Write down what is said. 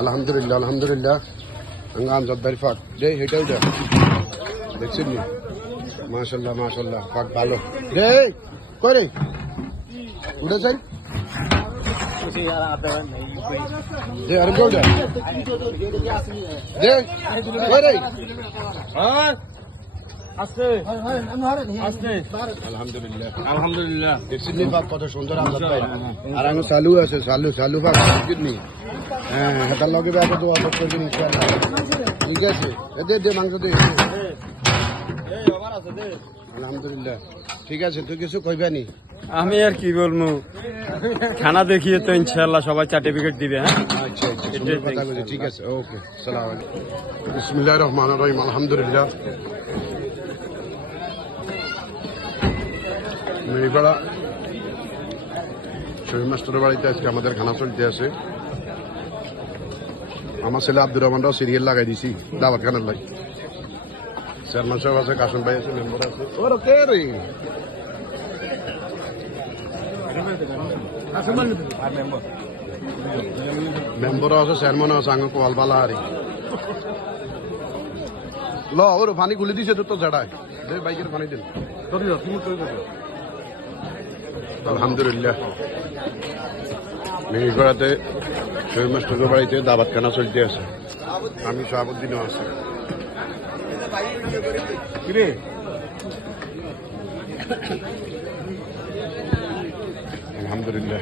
আলহামদুলিল্লাহ আলহামদুলিল্লাহ আঙ্গাম জব্দারি ফাঁক রে হেঁটেও যা দেখছেন নি মাশাল্লাহ মাশাল্লাহ ফাঁক ভালো রে কই রে উঠেছেন দে আর কেউ যা দে কই রে আলহামদুলিল্লাহ আলহামদুলিল্লাহ দেখছেন নি ফাঁক কত সুন্দর আমদাদ পাই আর আমি চালু আছে চালু চালু ফাঁক নি হ্যাঁ হেতার লগে ব্যাগে দোয়া করবেন ইনশাআল্লাহ ঠিক আছে দে দে মাংস দে আলহামদুলিল্লাহ ঠিক আছে তুই কিছু কইবানি আমি আর কি বলবো খানা দেখিয়ে তো ইনশাআল্লাহ সবাই সার্টিফিকেট দিবে হ্যাঁ আচ্ছা আচ্ছা সুন্দর কথা বলছি ঠিক আছে ওকে সালাম আলাইকুম বিসমিল্লাহির রহমানির রহিম আলহামদুলিল্লাহ মেরিপাড়া শহীদ মাস্টারের বাড়িতে আজকে আমাদের খানা চলতে আছে আমার ছেলে আব্দুর রহমানরাও সিরিয়াল লাগাই দিছি দাওয়াত খানার লাই চেয়ারম্যান সাহেব আছে কাশন ভাই আছে মেম্বার আছে ওর কে রে মেম্বারও আছে চেয়ারম্যানও আছে আঙুল কোয়াল বালা হারি ল ওর পানি গুলি দিছে তো ঝাড়ায় বাইকের পানি দিন আলহামদুলিল্লাহ মিনিপাড়াতে শহীদ মাস্টারের বাড়িতে দাবাত খানা চলতে আছে আমি শাহাবুদ্দিনও আছি আলহামদুলিল্লাহ